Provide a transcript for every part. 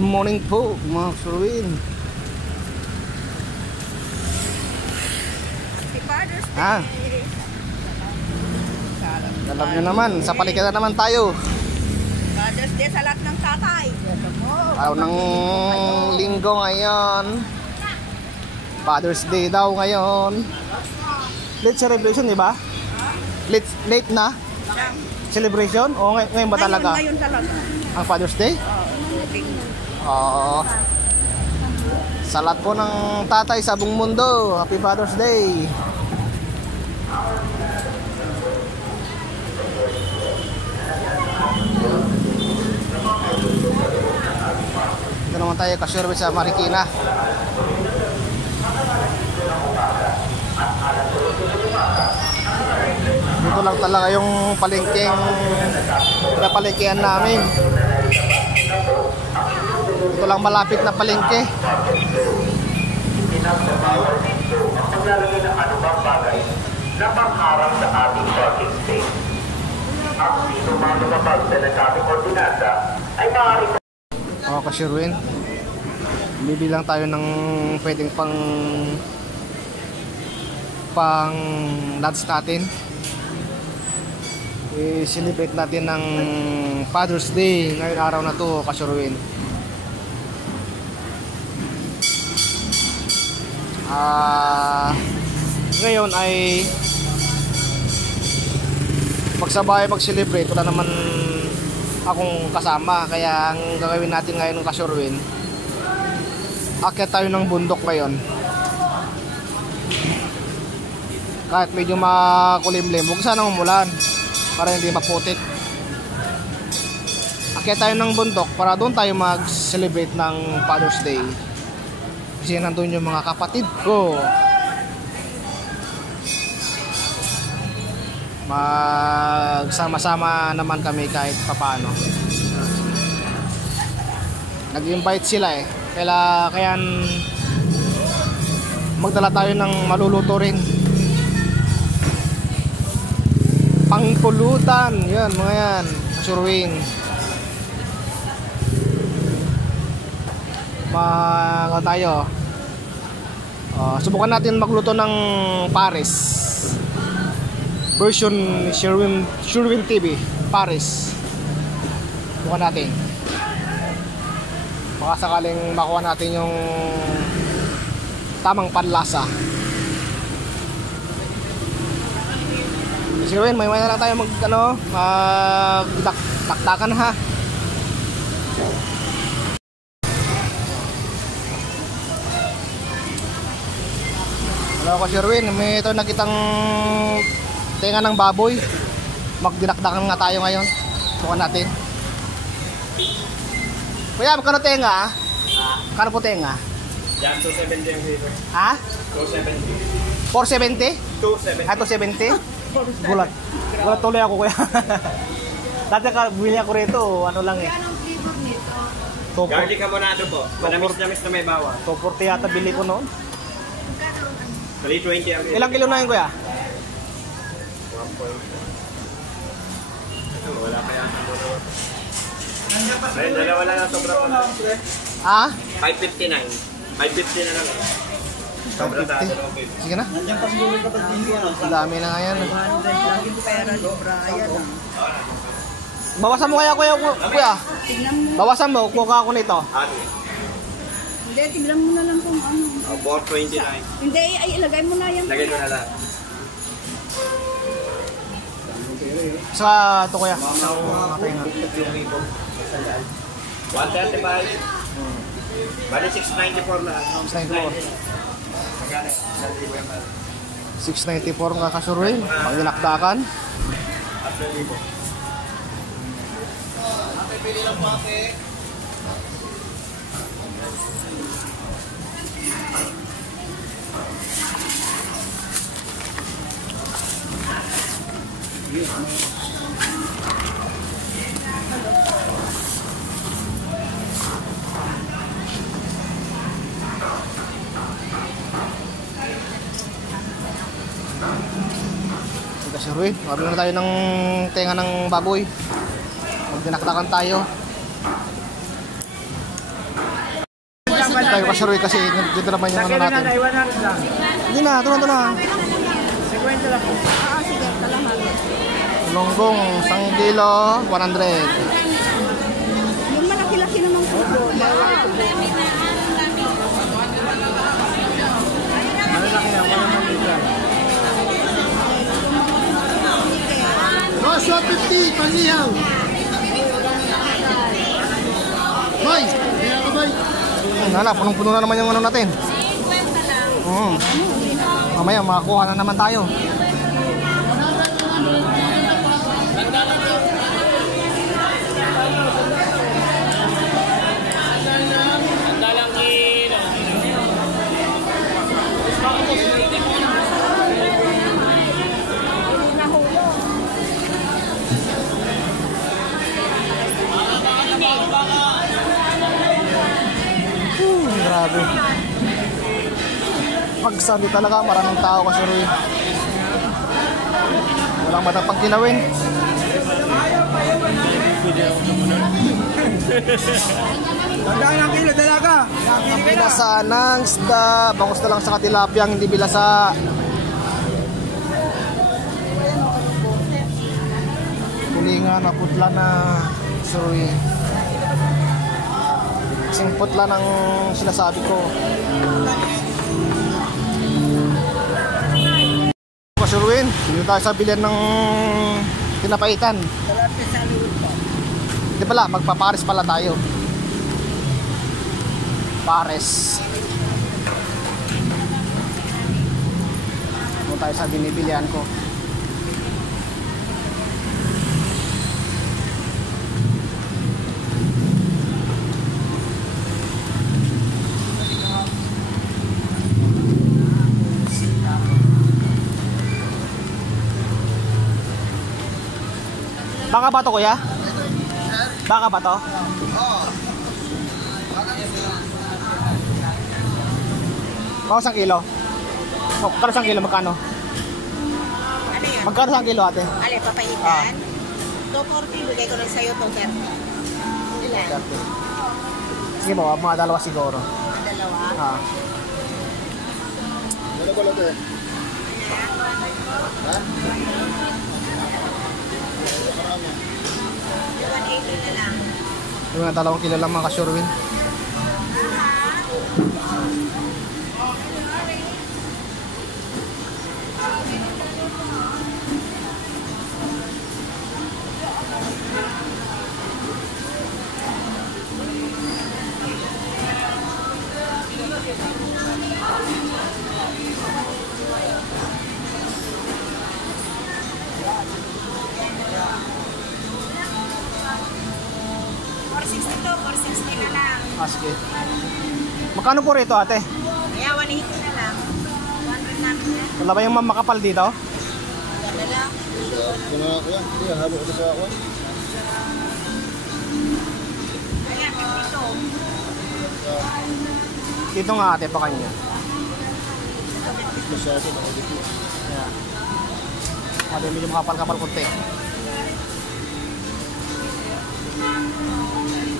morning po mga Sherwin. Alam nyo naman, sa palikiran naman tayo. Father's Day sa lahat ng tatay. Araw ng linggo ngayon. Father's Day daw ngayon. Late celebration, di ba? Late na? Celebration? O ngayon ba talaga? Ngayon talaga. Ang Father's Day? Oo. Sa lahat po ng tatay sa buong mundo, Happy Father's Day. Ito naman tayo kasurvey sa Marikina. Dito lang talaga yung palengkehan namin. Ito lang malapit na palengke. Na pangharap sa ating parking space. Ang sino mang lumabag sa nasabing ordinansa ay maaaring Ka-Sherwin, bibilang tayo ng pwedeng pang lunch natin. I-celebrate natin ng Father's Day ngayong araw na to, Ka-Sherwin. Ngayon ay magsabay mag-celebrate. Wala naman akong kasama, kaya ang gagawin natin ngayon ng Ka-Sherwin, akyat tayo ng bundok ngayon. Kahit medyo makulimlim, huwag sanang umulan para hindi maputik. Akyat tayo ng bundok para doon tayo mag-celebrate ng Father's Day, kasi nandun yung mga kapatid ko. Magsama-sama naman kami kahit papaano. Nag-invite sila eh. Kaya magdala tayo ng maluluto rin. Pangpulutan. Yan, mga yan. Sherwin. Tayo. Subukan natin magluto ng Paris. Version Sherwin TV Paris. Bukan natin. Baka sakaling makuha natin yung tamang panlasa. Sherwin, may na lang tayo magtaktakan ha. Hello ko Sherwin, may ito nakitang tenga ng baboy. Magdinakdakan nga tayo ngayon. Sukan natin. Kuya, magkano tenga? Magkano po tenga? Yan, 270 ang kilo. Ha? 270. 470? 270. 270? Gulat tuloy ako kuya. Dati bumili ako rito, ano lang eh. Anong flavor nito? Garlic hamonado po. Manamis-namis na may bawang. 240 yata bili ko noon. 320 ang kilo. Ilang kilo na yun kuya? Wala pa yan. Ayun, dalawa na lang sobrang. Ha? 559. 550 na lang. Sobrang taas. Sige na. Ang dami na nga yan. Laging pera ni Brian. Bawasan mo kaya kuya. Tignan mo. Bawasan mo, kuha ako nito. Hindi, tignan mo na lang kung ano. 429. Hindi, ay ilagay mo na yan. Lagay ko na lang. Sa ito kuya. 135. Bali 694 na. 694 nga Ka-Sherwin. Pag dinakdakan. Pili lang po ate. Sherwin, mabili na tayo ng tenga ng baboy. Magdinakdakan tayo. tayo kasaroy kasi dito naman yung ano natin. Hindi na, ito na. Sige, kalahati. Longgong, 1 kilo, 100. Yung malaki-laki naman po. Rosso 50, panihaw. Boy, kaya ka boy. Nala, punong-puno na naman yung ano natin. Mamaya makakuha na naman tayo. Grabe. Pagsabi talaga, maraming tao kasi rin. Walang matapang kilawin. Tandaan ng kilo, dalaga. Bilasa ng isda. Bangos na lang sa tilapia, hindi bilasa. Tulingan na putla na suruy. Kasing putla ng sinasabi ko. Kasurwin, dito tayo sa bilihan ng tinapaitan. Hindi pala, magpapares pala tayo. Pares. Dito tayo sa binibilihan ko. Baka ba to, kuya? Baka ba to? Oo. Baka 1 kilo? Magkano 1 kilo? Magkano? Ano yan? Magkano 1 kilo, ate? Ale, papaitan. 240, bigay ko lang sa'yo 230. Ilan? Sige po, mga dalawa siguro. Dalawa. Wala ko lang ito eh. Ha? 180 na lang. Yung mga 2 kilo lang mga kasurwin. Sige. Magkano po rito, ate? Kaya 180 na lang. 100 namin yan. Wala ba yung makapal dito? Wala lang. Kung ako yan, hindi, habo ko sa ako. Kaya 52. Dito nga, ate, pa kanya. Masyado na dito. Yeah. Ate, medyo makapal-kapal konti.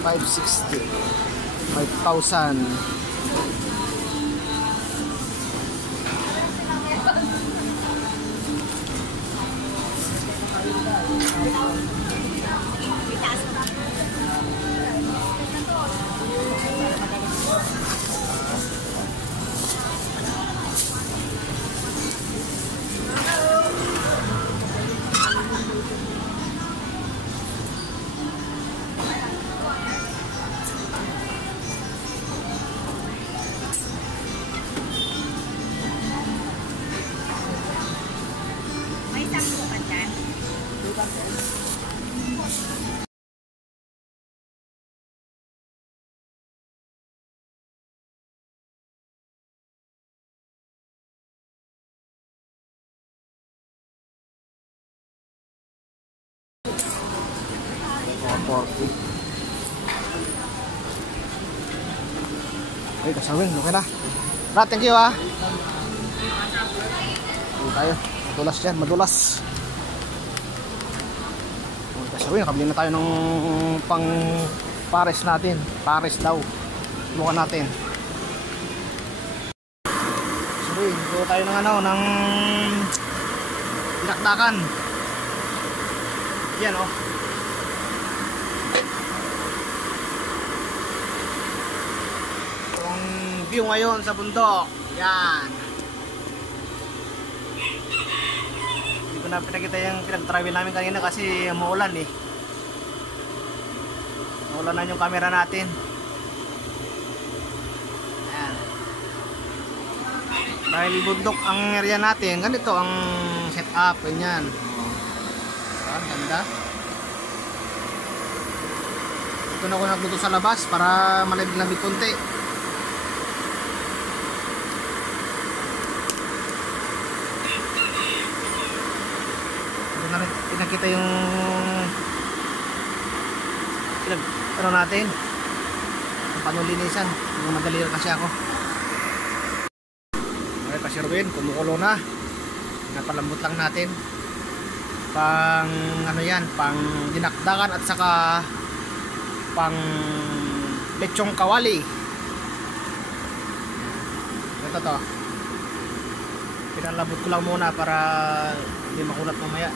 560. 5,000. May sakto ka dyan? Ay, kasawin, okay na. Rat, thank you, ha. Hindi tayo. Madulas yan, madulas. Kasawin, nakabili na tayo ng pang pares natin. Pares daw. Bukan natin. Sherwin. So tayo ng ano, ng dinakdakan. Yan oh. Ang view ngayon sa bundok. Yan. Hindi ko na pinakita yung pinag-travel namin kanina kasi maulan eh. Maulan na yung camera natin. Ayan. Dahil bundok ang area natin, ganito ang setup. Ganyan. Ayan, ganda. Ito na ako nagluto sa labas para malamig-lamig konti. Pinakita yung ano natin yung panulinisan, yung madali kasi ako. Okay, Ka-Sherwin, kumukulo na. Napalambot lang natin pang ano yan, pang dinakdakan at saka pang lechong kawali. Ito to, pinalambot ko lang muna para hindi makunat mamaya.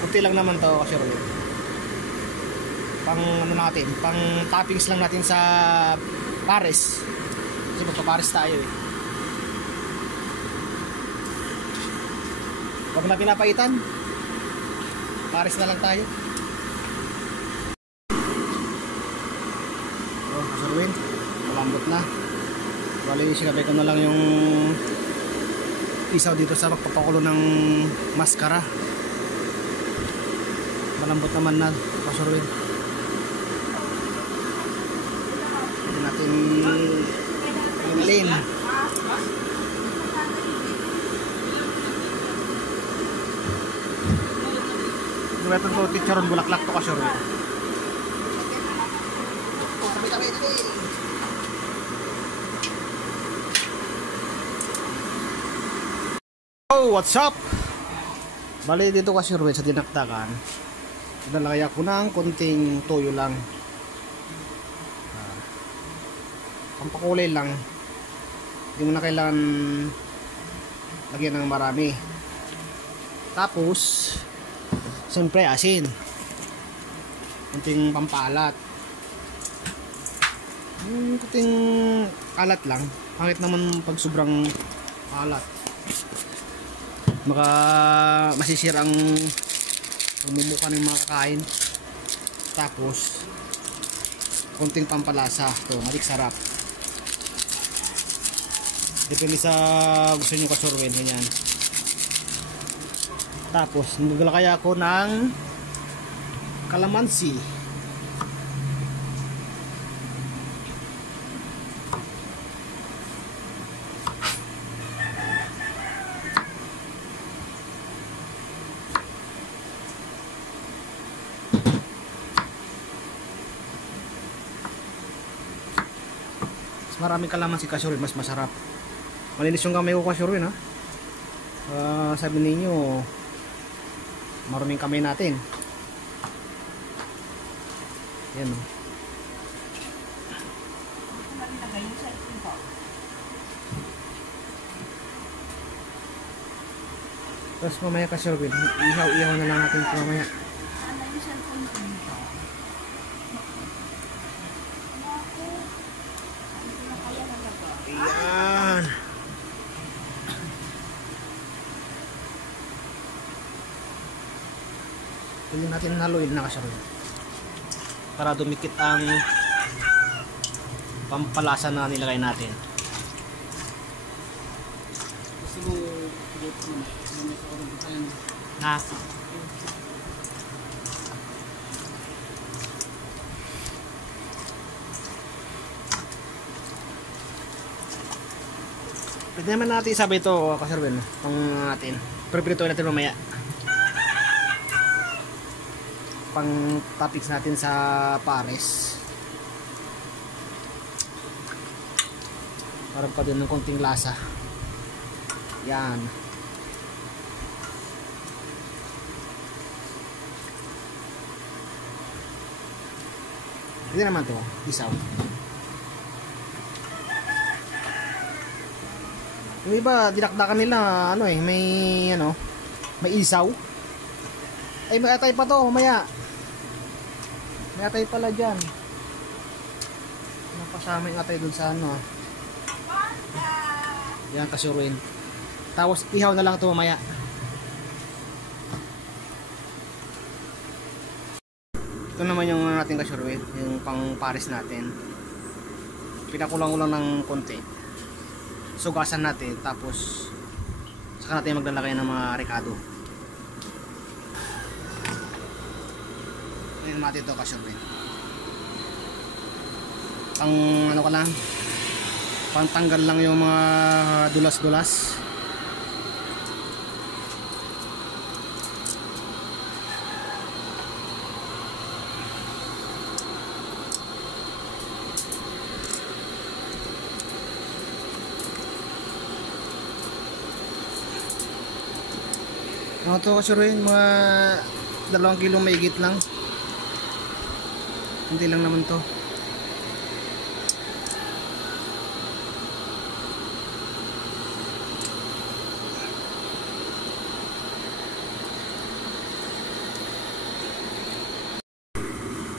Kunti lang naman to, Ka-Sherwin. Pang ano natin, pang toppings lang natin sa pares. Kasi magpapares tayo eh. Pag na pinapaitan, pares na lang tayo. Oh, Ka-Sherwin, malambot na. Bali, sinabay ko na lang yung isaw dito sa magpapakulo ng maskara. Malambot naman na, Ka-Sherwin. Pwede natin ilin. Gawin ko chicharon bulaklak to, Ka-Sherwin. Oh, what's up? Bali dito, Ka-Sherwin, sa dinakdakan, nalagay ako ng konting toyo lang. Pampakulay lang. Hindi mo na kailangan lagyan ng marami. Tapos siyempre asin, konting pampalat, konting alat lang. Pangit naman pag sobrang alat, baka masisira ang mumukha ng mga kakain. Tapos konting pampalasa, to malik sarap. Depende sa gusto nyo, Ka-Sherwin, ganyan. Tapos naglalagay ako ng kalamansi. Maraming kalamansi, Ka-Sherwin, mas masarap. Malinis yung kamay ko, Ka-Sherwin, ha. Sabi ninyo maruming kamay natin. Yan o. Tapos mamaya, Ka-Sherwin, ihaw-ihaw na lang natin ito mamaya. Ayan. Pwede natin haluin na, Ka-Sherwin, para dumikit ang pampalasa na nilagay natin. Ha? Pwede naman natin isabay ito, Ka-Sherwin, pang natin. Prepirituin natin mamaya. Pang toppings natin sa pares. Para pa din ng konting lasa. Yan. Hindi naman to, isaw. Yung iba, dinakdakan nila, ano eh, may isaw. Ay, may atay pa to, mamaya. May atay pala dyan. Napasama yung atay dun sa ano. Yan, kasuruin. Tapos, ihaw na lang to mamaya. Ito naman yung ating kasuruin, yung pang pares natin. Pinakulang ko lang ng konti. Sugasan natin, tapos saka natin maglalagay ng mga rekado. Ngayon natin ito kasuruin. Pang ano ka lang, pantanggal lang yung mga dulas-dulas. Ano to kasuruin, mga 2 kilo mahigit lang. Hindi lang naman to.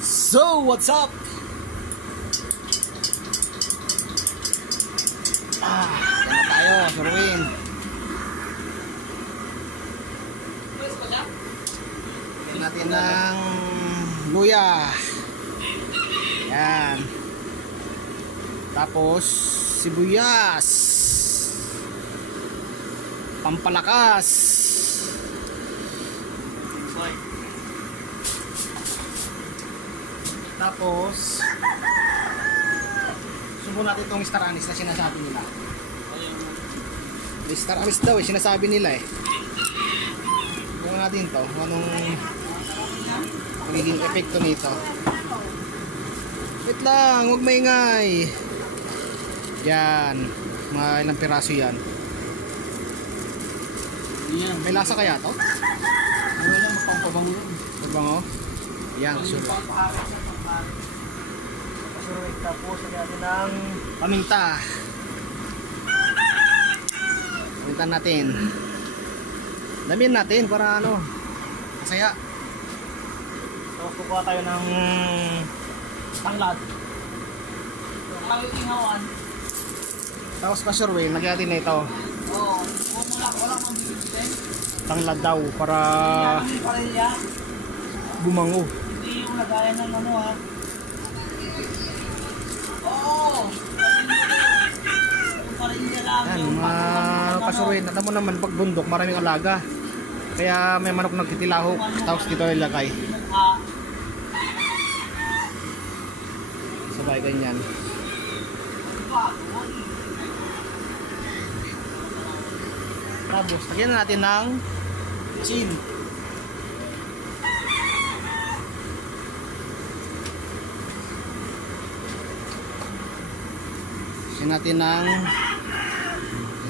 So, what's up? Yan na tayo, kasuruin. Lagyan natin ng luya. Yan. Tapos sibuyas. Pampalakas. Tapos subo natin itong star anise na sinasabi nila. Star anise daw eh, sinasabi nila eh. Gawin natin to, anong magiging epekto nito. Wait lang, huwag maingay. Yan, mga ilang piraso yan. May lasa kaya to? Wala, mapampabango yun. Pabango? Yan, sure. Tapos lagyan natin ng paminta. Paminta natin. Damihan natin para ano, masaya. Tapos kukuha tayo ng tanglad. Tapos kasurway, lagyan natin na ito. Tanglad daw para bumango. Hindi yung lagayan ng ano ha. Yan, mga kasurin. Alam mo naman, pag bundok, maraming alaga. Kaya may manok nagtitilahok. Tapos dito ilagay. Sabay ganyan. Tapos, lagyan natin ng chin. Lagyan natin ng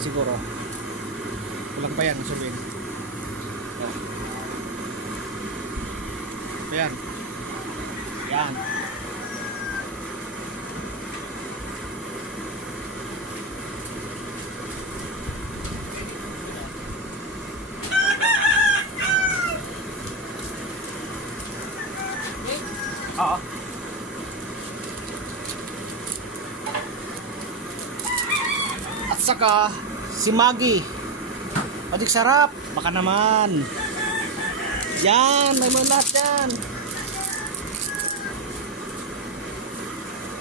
siguro kulang pa yan, sabihin. Ayan. Yan. Oo. At saka si Maggie. Padik sarap. Baka naman. Yan, may mga lahat yan.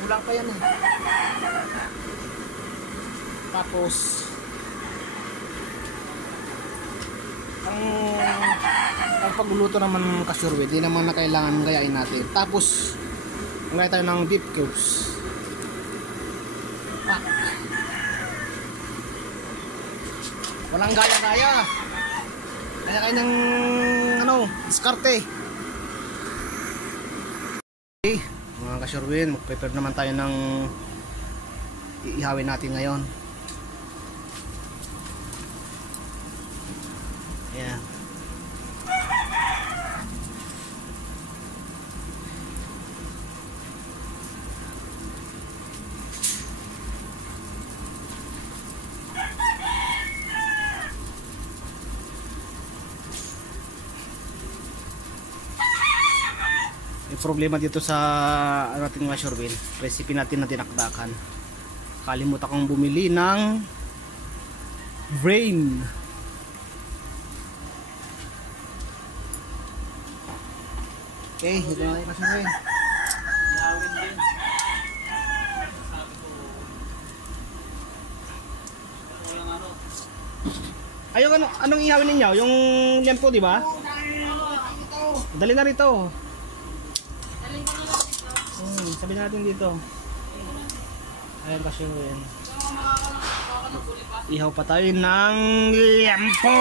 Kulang pa yan eh. Tapos ang pagluluto naman kasurwe, di naman na kailangan gayain natin. Tapos ngayon tayo ng beef cubes. Walang gaya-gaya. Kaya kayo ng ano, diskarte. Okay, mga kasurwin, mag-prepare naman tayo ng iihawin natin ngayon. Ayan. problema dito sa ano natin mga Shurwin, recipe natin na dinakdakan. Kalimutan kong bumili ng brain. Okay, dito na tayo mga Shurwin. Ihawin din. Walang ano. Ay, yung anong ihawin ninyo? Yung lempo, di ba? Dali na rito. Sabi natin dito. Ayan kasi yun. Ihaw pa tayo ng lempo.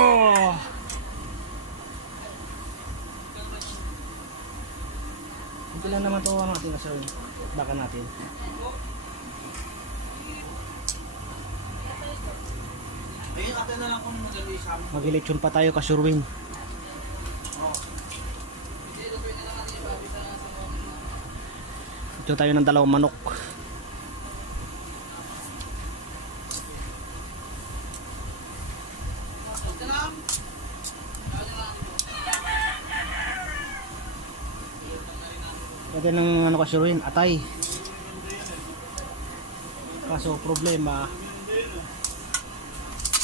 Ito lang naman ito ang ating kasi baka natin. Ayun, ate na lang kung magaling sa amin. Mag-eleksyon pa tayo kasurwin. Ito tayo ng 2 manok. Pwede ng ano kasurwin, atay. Kaso problema,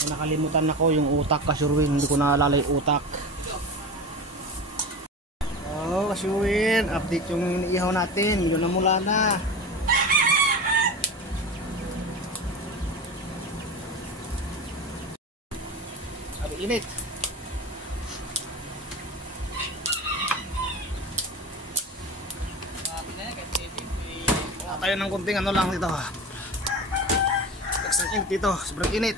nakalimutan ako yung utak kasurwin, hindi ko naalala yung utak. Oh kasurwin, update yung ihaw natin, yun na mula na. Sabi init. Tayo ng kunting ano lang dito. Extra init dito, sobrang init.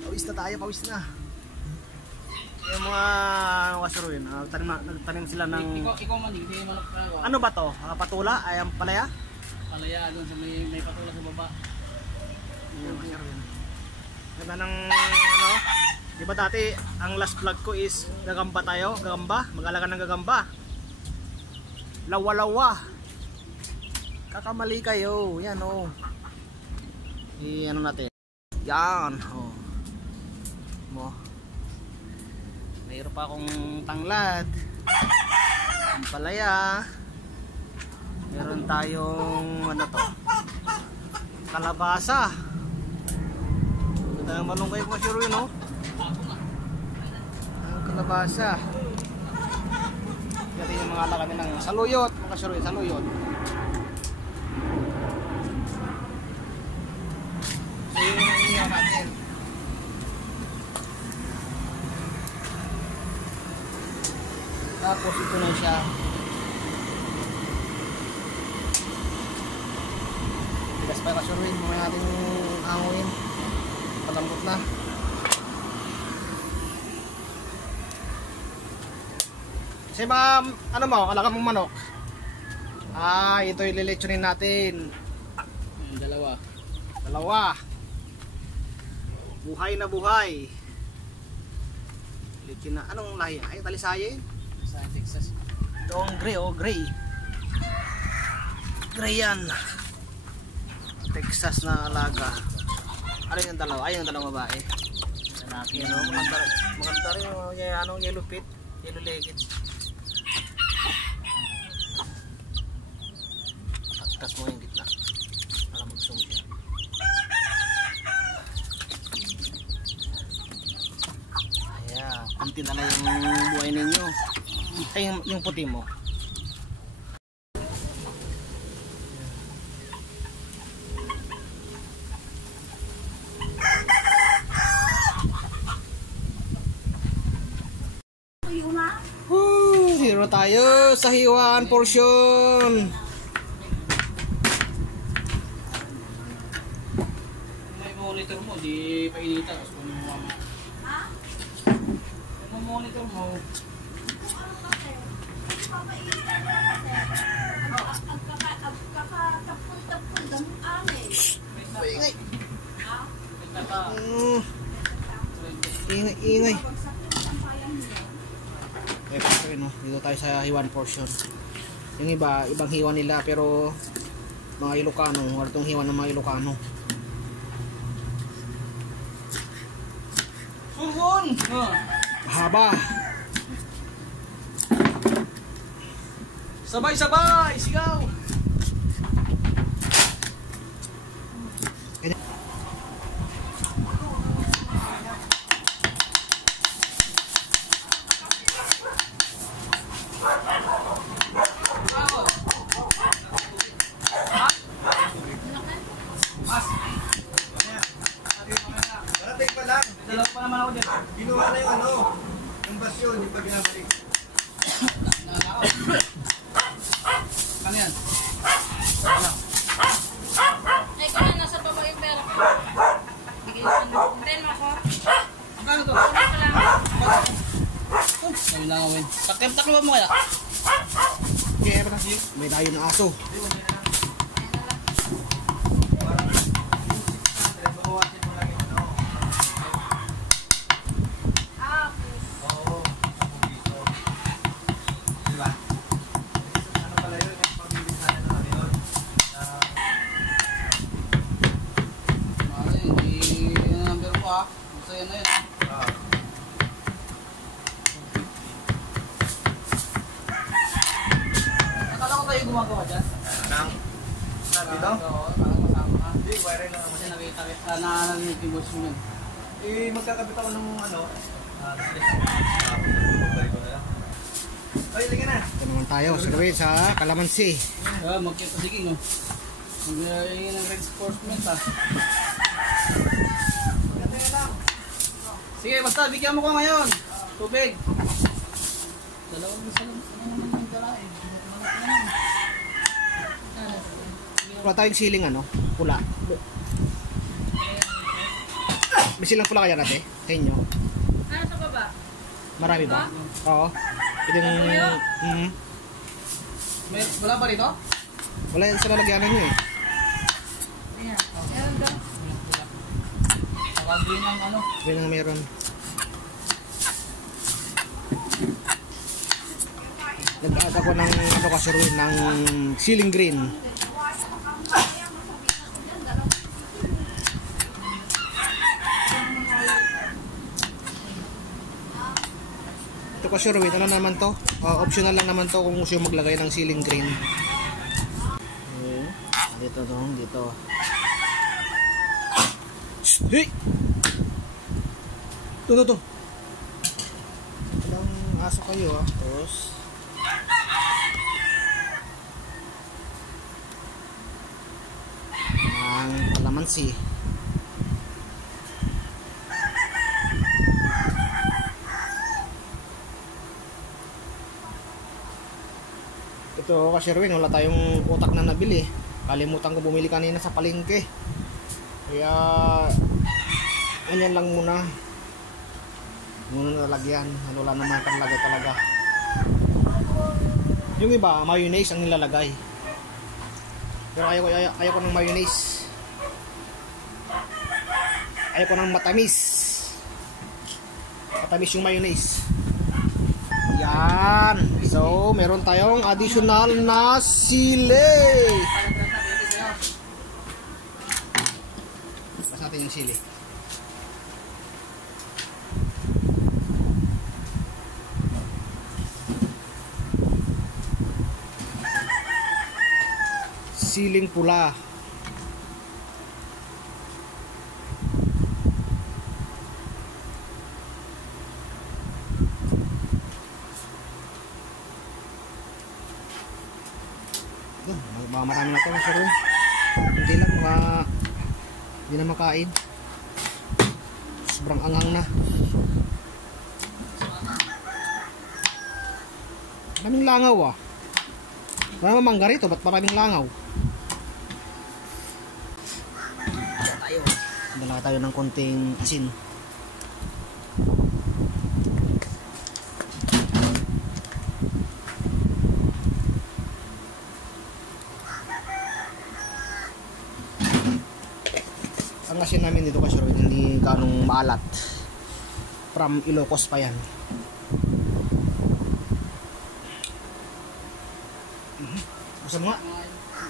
Pawis na tayo, pawis na. Yung mga kasurwin, nagtanim sila ng... Ikaw man, hindi manok ka. Ano ba to? Patula? Ay, ang palaya? Palaya, doon sa may patula sa baba. Yung kasurwin. Ganda ng ano? Di ba dati, ang last vlog ko is gagamba tayo, gagamba, mag-alaga ng gagamba. Lawa-lawa. Kakamali kayo, yan oh. Ano natin? Yan, oh. Mo. Mayroon pa akong tanglad. Ang palaya. Meron tayong ano to? Kalabasa. Ganda ng malunggay ko sure yun, oh. Ang kalabasa. Yan yung mga alaga nilang saluyot, mga sure yun, saluyot. So yun yung inihaw natin. Tapos ito na siya. Bigas pa kasurwin, mamaya natin anguin. Palambot na. Kasi mga ano mo, alaga mong manok. Ito yung lilitsunin natin. Dalawa. Buhay na buhay. Lilitsun na. Anong lahi? Ay, talisayin. Sa Texas. Ito ang gray, oh gray. Gray yan. Texas na alaga. Ano yung dalawa? Ay, yung dalawang babae. Lalaki, no? Maganda rin yung yellow pit, yellow legged. Taktas mo yung gitna para mag-zoom siya. Ayan, kunti na lang yung buhay ninyo. Ay, yung puti mo. Zero tayo sa hiwan portion. May monitor mo, di painitan. Kung monitor mo, Ingay. Dito tayo sa hiwan portion. Yung iba, ibang hiwan nila pero mga Ilocano, wala itong hiwan ng mga Ilocano. Yun! Haba. Sabay-sabay! Sigaw! Parating pa lang. Dalawa pa naman ako dito. Ginawa na yung ano, yung basyon, yung pag ginabalik. Ano yan? Ay, kaya nasa baba yung pera ko. Bigay ko na. Hintayin mo ako. Magkano to? Kunin ko lang. Ayun lang awin. Taklo mo kaya? Okay, eto na. May tayo na aso. Babawasin mo lang yung ano. Oo. Piso. Diba? Ano pala yun? Yung pamilisan na natin yun. Ay, hindi number ko ah. Masaya na yun. Akala ko tayo gumagawa dyan. Nang? Dito? Oo, parang masama ka. Hindi, wiring lang naman. Kasi nakita narinig yung boss mo yun. Eh, magkakabit ako ng ano. Sige. Magbalik ko na lang. Ay, lagyan na. Ito naman tayo. Sirwin sa Kalamansi. Magkita sige no. Mag-iingin ng reinforcement ah. Ganda na lang. Sige, basta bigyan mo ko ngayon. Tubig. Dalawang isa lang. Ano naman yung dalain? Wala tayong siling ano, pula. May silang pula kaya natin? Sa inyo? Ano sa baba? Marami ba? Oo. Ito yung... Wala ba rito? Wala yan sa lalagyanan nyo eh. Ayan. Meron daw. Tawag din ng ano. Yan ang meron. Nag-add ako ng ano kasi rin, ng ceiling green. Ito kasi rin, ano naman to? Optional lang naman to kung gusto yung maglagay ng ceiling green. Okay. Dito dong, dito. Hey! Ito. Ilang aso kayo ah. Tapos ang kalamansi. Ito kasi Erwin, wala tayong utak na nabili. Kalimutan ko bumili kanina sa palengke. Kaya ganyan lang muna. Muna nalagyan. Wala naman panlagay talaga. Yung iba, mayonnaise ang nilalagay. Pero ayaw ko ng mayonnaise. Ayaw ko ng matamis. Matamis yung mayonnaise. Yan. So, meron tayong additional na sili. Basta natin yung sili. Siling pula. Baka marami na ito Sir Ron. Hindi lang hindi na makain. Sobrang anghang na. Maraming langaw ah. Maraming mangga rito, ba't maraming langaw? Dala tayo ng konting asin. Ang asin namin dito kasi hindi ganong maalat. From Ilocos pa yan. Gusto mo nga?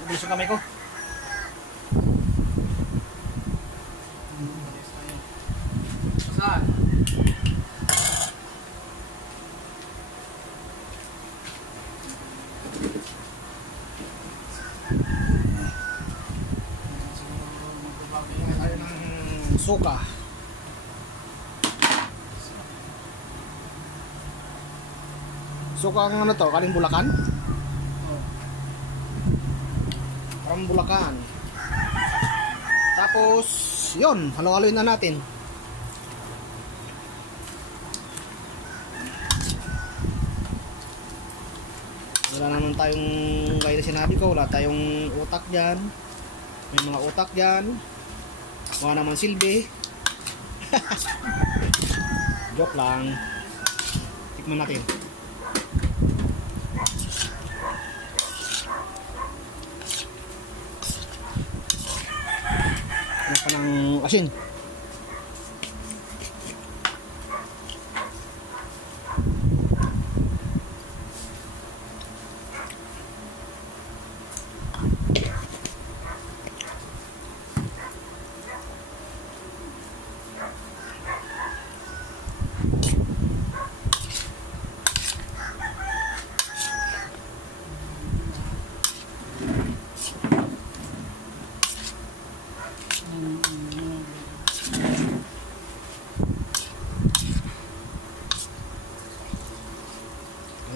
Bilis yung kamay ko. Saan? So kung ano to, kaling Bulacan? Parang Bulacan. Tapos, yun, halo-haloin na natin. Wala naman tayong, gaya na sinabi ko, wala tayong utak dyan. May mga utak dyan. Wala naman silbi. Joke lang. Tikman natin. Ano pa ng asin?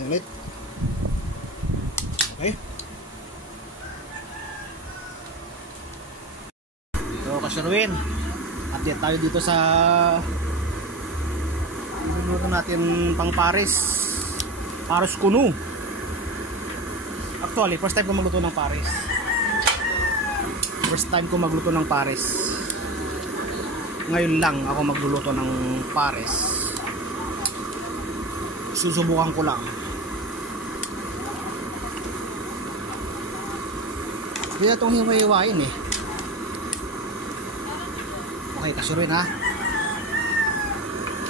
Ulit. Okay. So, Kasherwin, update tayo dito sa luluto natin pang Paris kuno. Actually, first time ko magluto ng Paris. Ngayon lang ako magluluto ng Paris. Susubukan ko lang. Hindi na itong hiwa-hiwain eh. Okay, Kasherwin ha.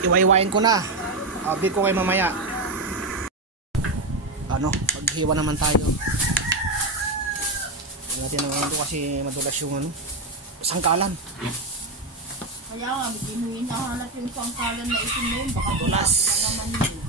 Hiwa-hiwain ko na. Update ko kayo mamaya. Ano, paghiwa naman tayo. Hindi natin naman ito kasi madulas yung ano, sangkalan. Kaya nga, hindi mo hinahanap yung pangkalan na isin baka Tulas. naman yun.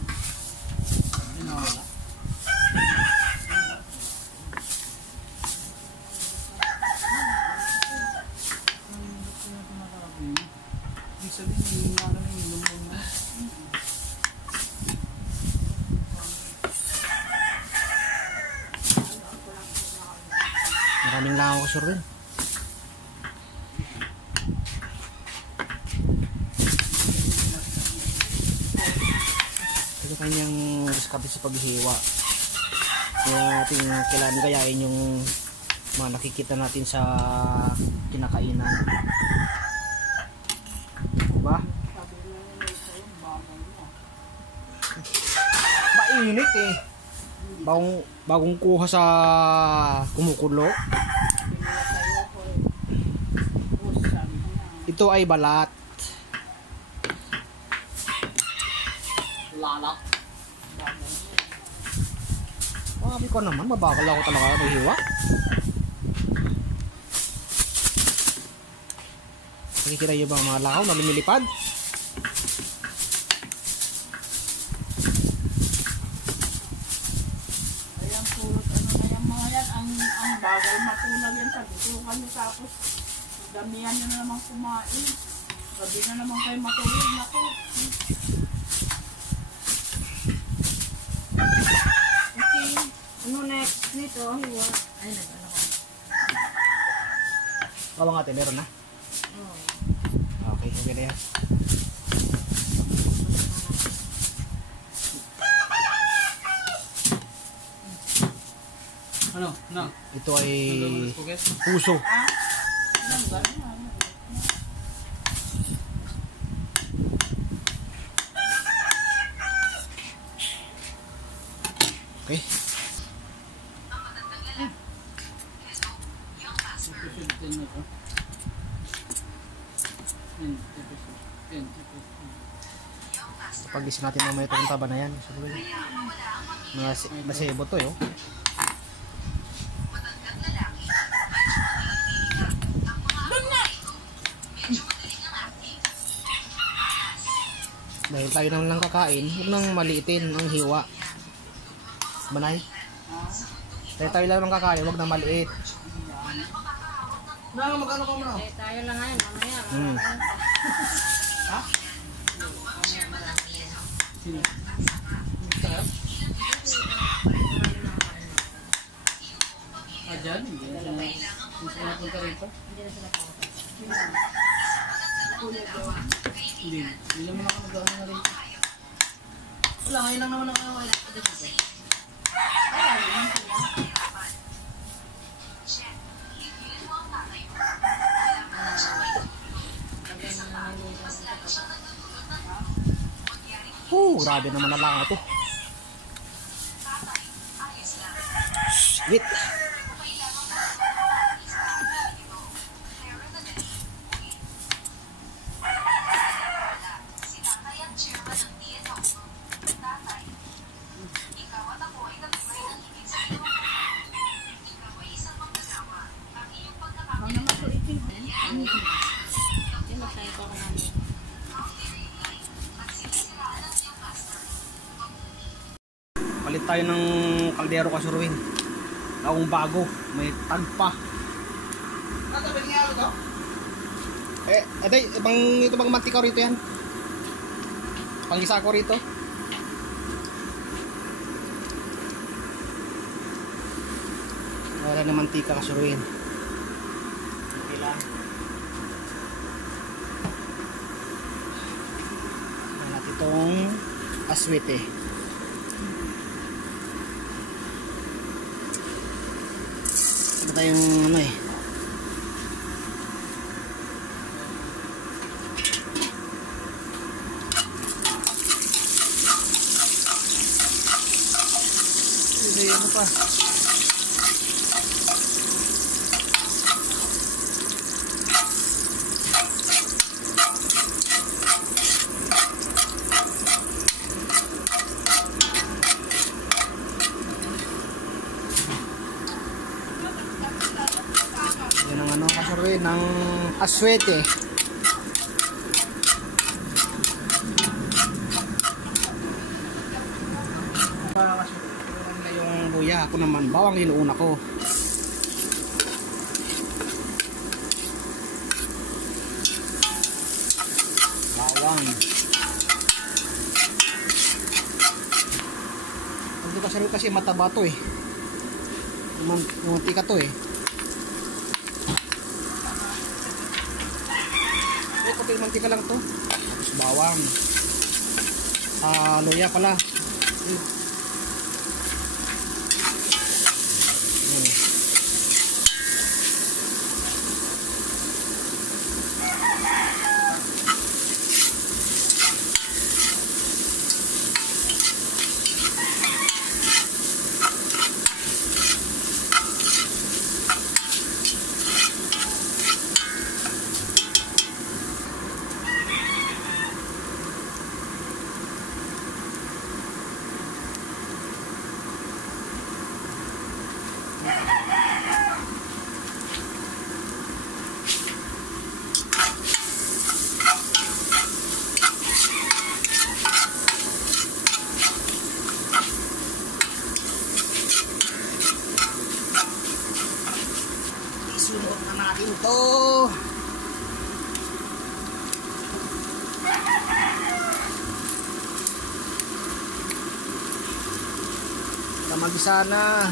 Maraming lang ako, Kasherwin. Ito kanyang diskarte sa paghihiwa. Kaya natin kailangan gayahin yung mga nakikita natin sa kinakainan. Diba? Mainit eh. Bagong kuha sa kumukulo. Ito ay balat. Lala. Sabi ko naman, mabagal ako talaga maghiwa. Nakikita niyo ba mga lakaw na lumilipad? Ayan, purot ano na yung mga yan. Ang bagal matulog yan sa bitukan nyo. Tapos, damihan nyo na naman kumain. Gabi na naman kayo matulog na ko. Okay, ano next nito? Hiwa. Ay, nag-ano ko. Bawang ate, meron na? Oh. Okay, okay na yan. Ano? Ano? Ito ay Puges? puso. Ano ba? Okay. Pag-isip natin mamaya itong taba na yan. Nasebo to eh. Oh. Dahil tayo naman lang kakain, huwag nang maliitin ang hiwa. Manay? Dahil tayo lang kakain, huwag nang maliit. Na, magkano ka muna? Eh, tayo lang ngayon, mamaya. Hmm. Ha? Sino? Hindi naman ako nag-ano na rin. Wala, ngayon lang naman ako dito. Grabe naman na lang ito. Wait. Palit tayo ng kaldero ka Sir Win. Taong bago, may tagpa. Tatabi niya ito? Ito bang mantika rito yan? Panggisa ko rito. Wala na mantika ka Sir Win. Okay lang. Wala natin itong aswete. Ito tayong ano eh. Ano pa? Yan ang ano kasurwe ng aswete. Yung buya ako naman bawang inuuna ko. Bawang. Ito kasi mataba to eh. Mantika to eh. Kunting mantika lang to. Tapos bawang. Luya pala. Isunod na natin to. Mag-isa na.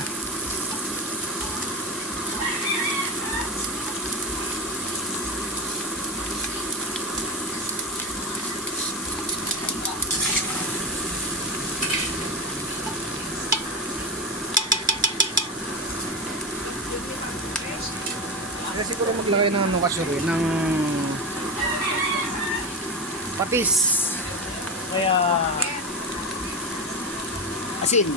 Kaya siguro maglagay ng ano kasyuri ng patis. Kaya asin.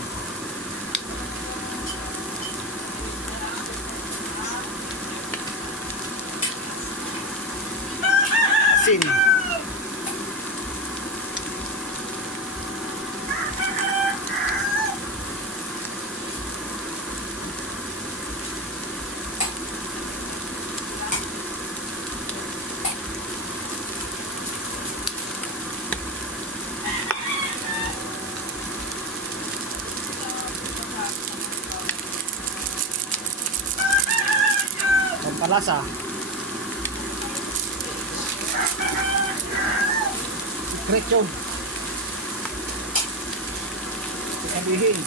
Asin. Pampalasa. Secret yun. Sabihin.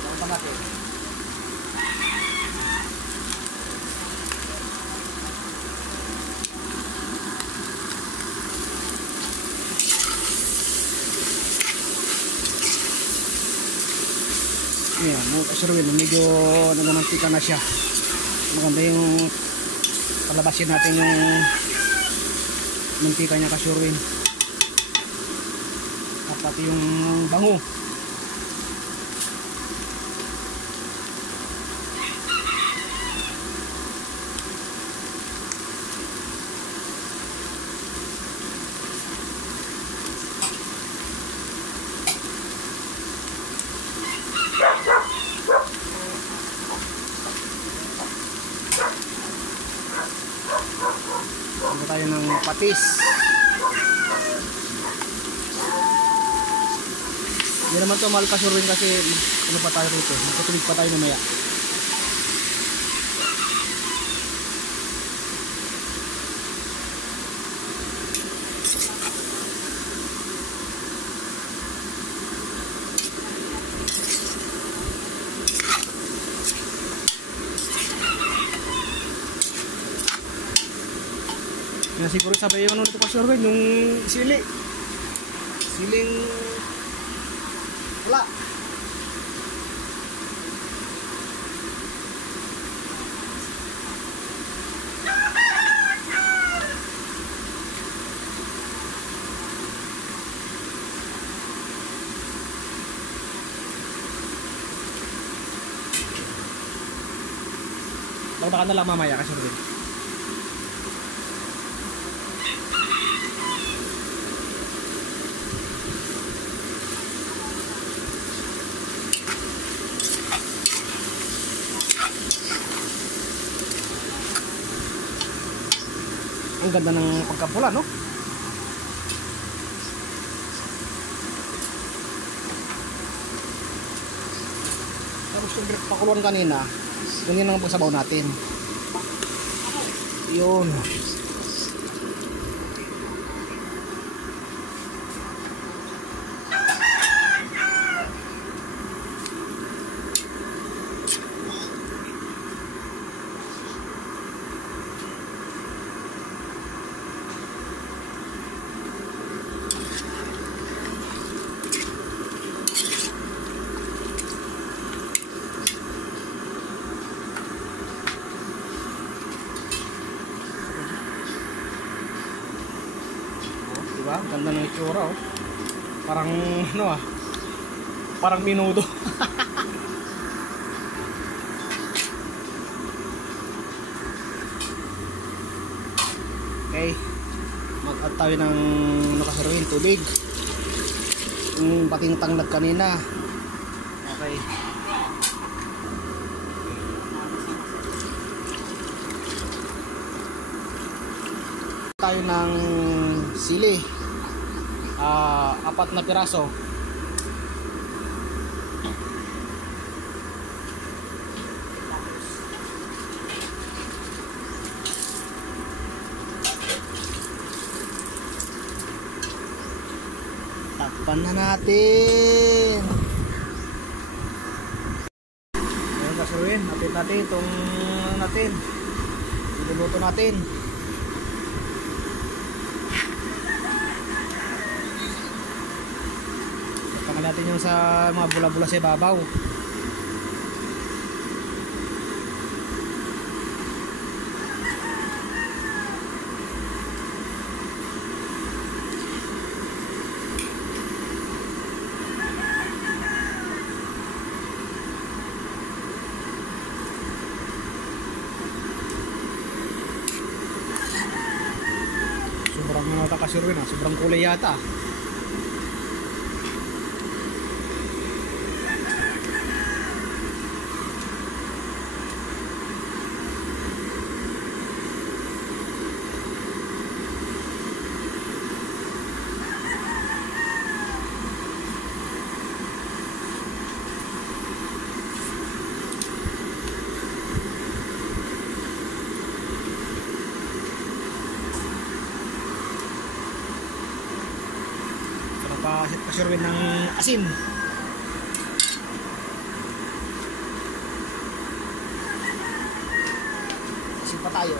Lang pa natin. Yan, mga kasurwin, medyo nagamantika na siya. Maganda yung palabasin natin yung mantika niya kasurwin. At pati yung bango. Ano tayo ng patis. Hindi naman ito mahal kasurwin kasi ano pa tayo rito. Magkatubig pa tayo namaya. Yan siguro sabi yung ano nito kasurwin, yung sili. Siling wala. Bakbakan na lang mamaya kasurwin. Ang ganda ng pagkapula, no? Tapos yung pakuluan kanina, ganyan ang pagsabaw natin. Yun. Diba? Ganda ng itsura, oh. Parang ano ah. Parang minuto. Okay. Mag-add tayo ng nakasaruin tubig. Yung pating tanglad kanina. Okay. Tayo ng sili, 4 na piraso. Takpan na natin. Ayan kasuhin, natin itong natin iluluto natin. Natin yung sa mga bula-bula sa ibabaw. Sobrang nakakasurwin ah, sobrang kulay yata. Pasurwin ng asin. Asin pa tayo.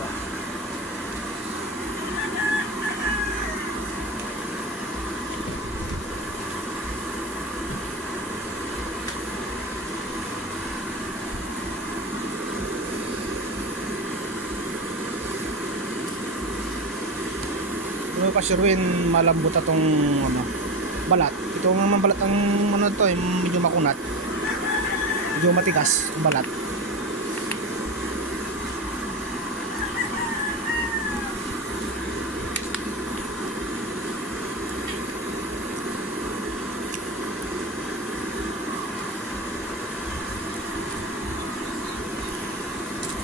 Yung kasyurwin malambot atong ano, balat. Ito ang balat ang ano to, medyo makunat. Medyo matigas ang balat.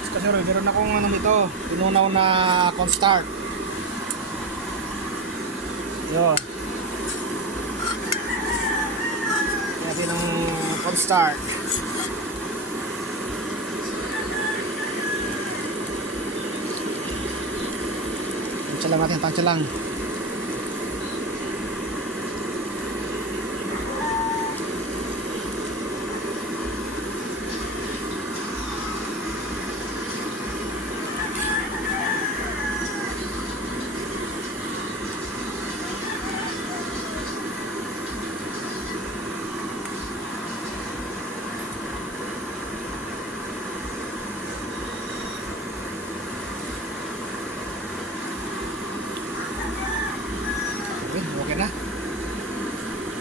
Kasi meron akong ano nito, pinunaw na cornstarch. Yun. Lagyan ng cornstarch. Tansya lang natin, tansya lang. Okay na.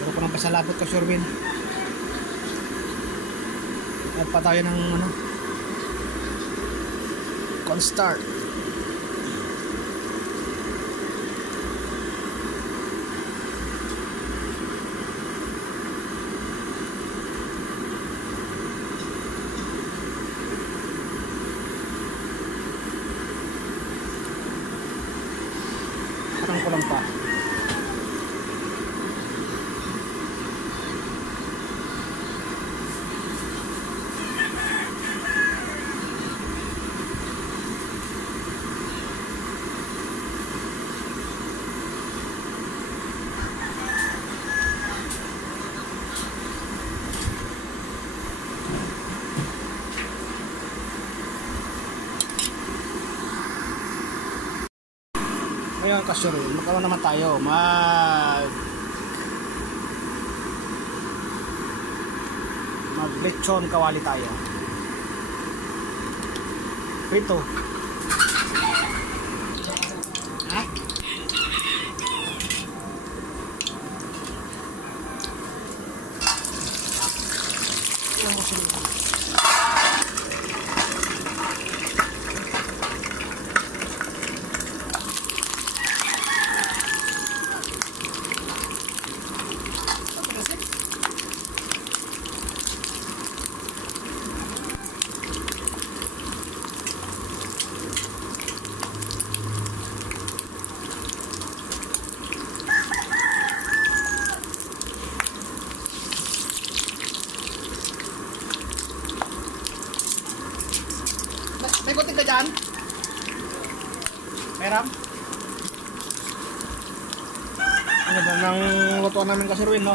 Puro ko ng pasalabot ka, Sherwin. Add pa tayo ng ano, cornstarch. Parang kulang pa. Ngayon kasyurwin, magkaroon naman tayo mag lechon kawali tayo. Prito. Ha? Ilang mo sila. May kuting ka dyan? Meram? Ano ba nang lutuan namin kasi Ruin, no?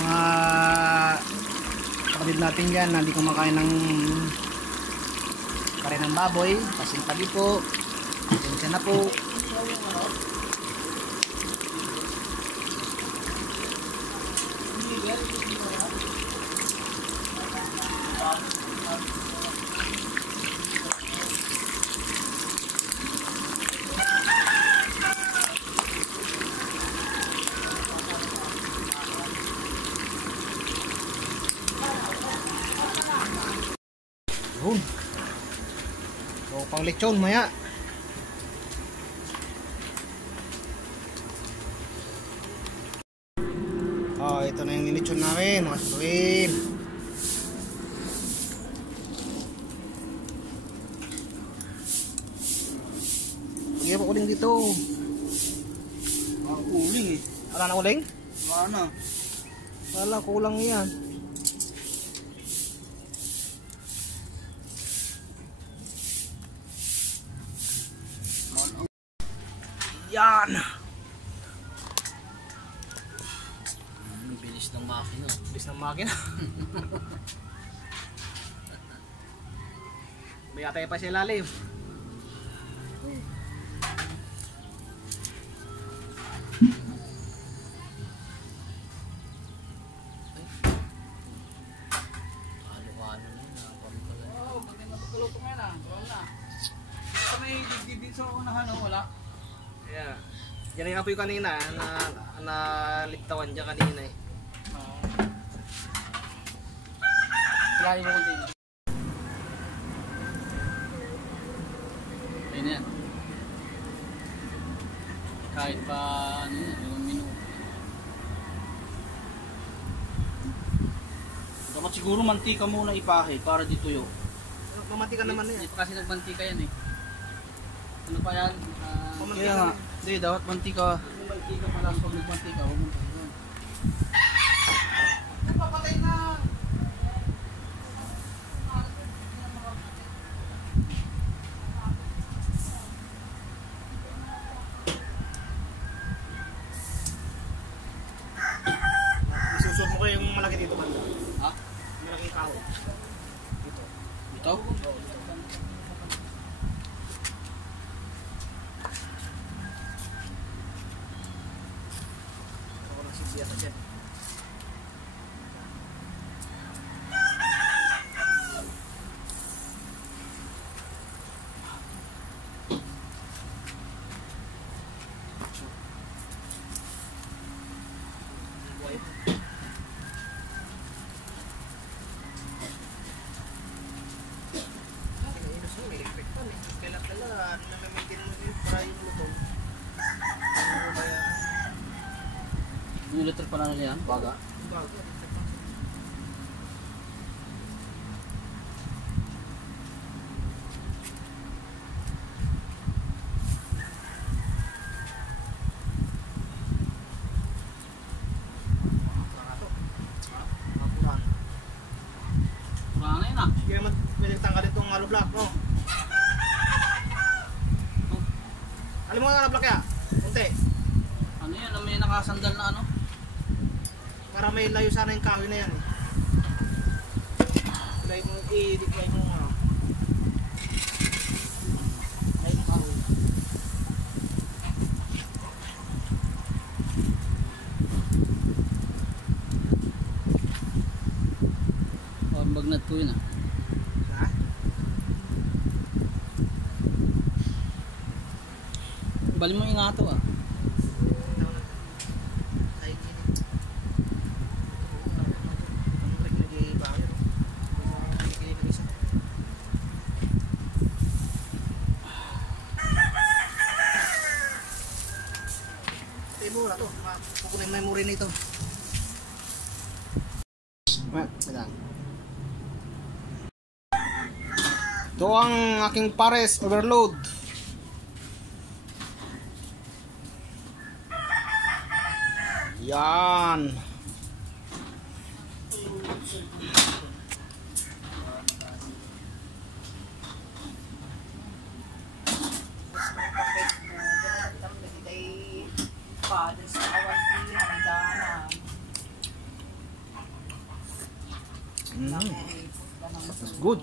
Mga kapatid natin dyan na hindi kumakain ng kare ng baboy, pasintabi po, pasensya na po. Yun. So pang lechon maya. Oh, ito na yung nilechon namin, mga suwin. Sige pa uling dito. Uling eh. Wala na uling? Mana? Wala, kulang yan. Yan. Bilis ng makina. Bilis ng makina. May atay pa sa ilalim. Ano-ano na yun. Oo, pag may mapagkaluto ngayon ah. Wala na. Sa may digdid sa unahan, oh, wala. Yeah. Yan yung apoy kanina na liptawan dyan kanina eh. Kailangan mo konti. Ayun na yan. Kahit pa ano yan, yung minuto. Dapat siguro mantika muna ipahe para di tuyo. Mamantika naman na yan. Hindi pa kasi nagmantika yan eh. Ano pa yan? Mamantika Kaya nga. na yan. Hindi, dapat mantika. Mantika pa lang pag nagmantika. Huwag mo tayo. Papatay na! Isusot mo ko yung malaki dito banda. Ha? Malaking kahoy. Dito. Ito? Ako ng sibiyata dyan. Kailan namimitin mo yung para yung lutong. Ano ba yan? Yung liter pa lang nila yan, baga. Bago. Kurang na yun ah. Kaya pinagtanggal itong hollow block, no? Alam mo nga hollow block ya? Kunti. Ano yan, may nakasandal na ano? Para may layo sana yung kahoy na yan eh. Layo mo, i-declay mo nga. Layo mo kahoy. O, bagnat ko yun ah. Ha? Bali mo yung ato ah. Ay, gini. Ang break nag-i-bayo. Gini na isa. Ito yung mura to. Kukunin yung memory nito. Madang. Ito ang aking pares overload. Yan. Fathers na awan hangganan. That's good.